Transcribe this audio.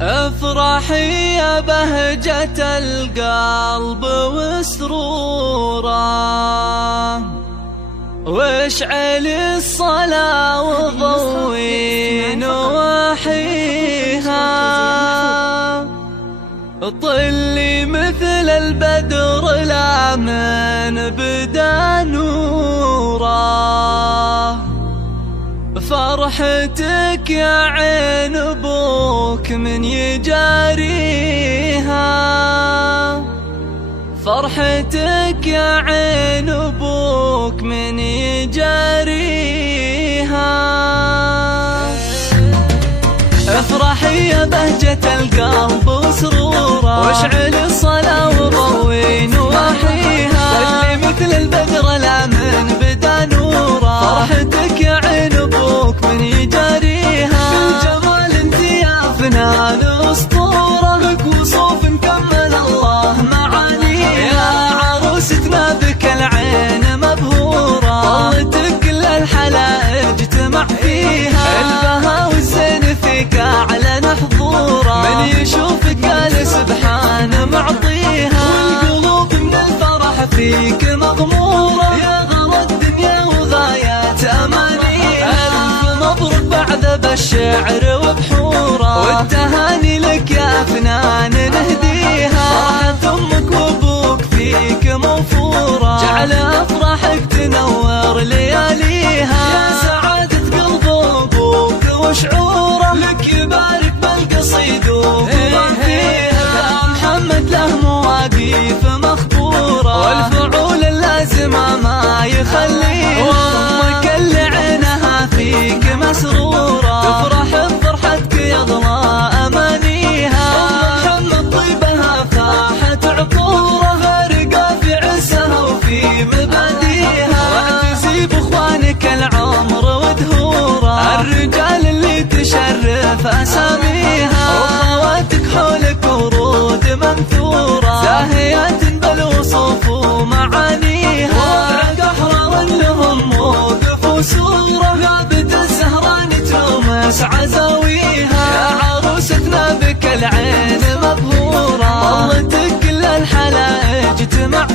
افرحي يا بهجة القلب وسروره، واشعلي الصلاة وضوي نواحيها، طلي مثل البدر لا من بدا نوره. فرحتك يا عين ابوك من يجاريها، فرحتك يا عين ابوك من يجاريها. افرحي يا بهجة القلب وسروره، واشعلي الصلاة وضوي نواحيها، طلي مثل البدر لا من بدا نوره. فرحتك يا عين ابوك من يجاريها، بالجمال انت يا فنان اسطوره، لك وصوف كمل الله معانيها. يا عروستنا بك العين مبهوره، ظلتك كل الحلائق اجتمع فيها، البها والزين فيك اعلن حضوره، من يشوفك قال سبحان معطيها، والقلوب من الفرح فيك مغموره، يا غلا الدنيا وغايات امانيها. الف مبروك بعد بالشعر وبحوره، والتهاني لك يا فنان نهديها، فرحة امك وابوك فيك موفوره، جعل افراحك تنور لياليها، يا سعادة قلب ابوك وشعوره، لك يبارك بالقصيد وما فيها. يا محمد له مواقيف مخبوره، والفعول اللازمه ما يخليها، وامك اللي عينها فيك مسروره، تفرح بفرحتك يضلى امانيها. ام محمد طيبها فاحت عطوره، غارقه في عزها وفي مباديها، واعتزي باخوانك العمر ودهوره، الرجال اللي تشرف اساميها، وخواتك حولك ورود منثوره، زاهيات بالوصوف ومعانيها، وضعك احرار لهم موقف وصوره، غابت الزهران تلمس عزاويها، يا عروستنا بك العين مبهوره، ظلتك كل الحلائق اجتمع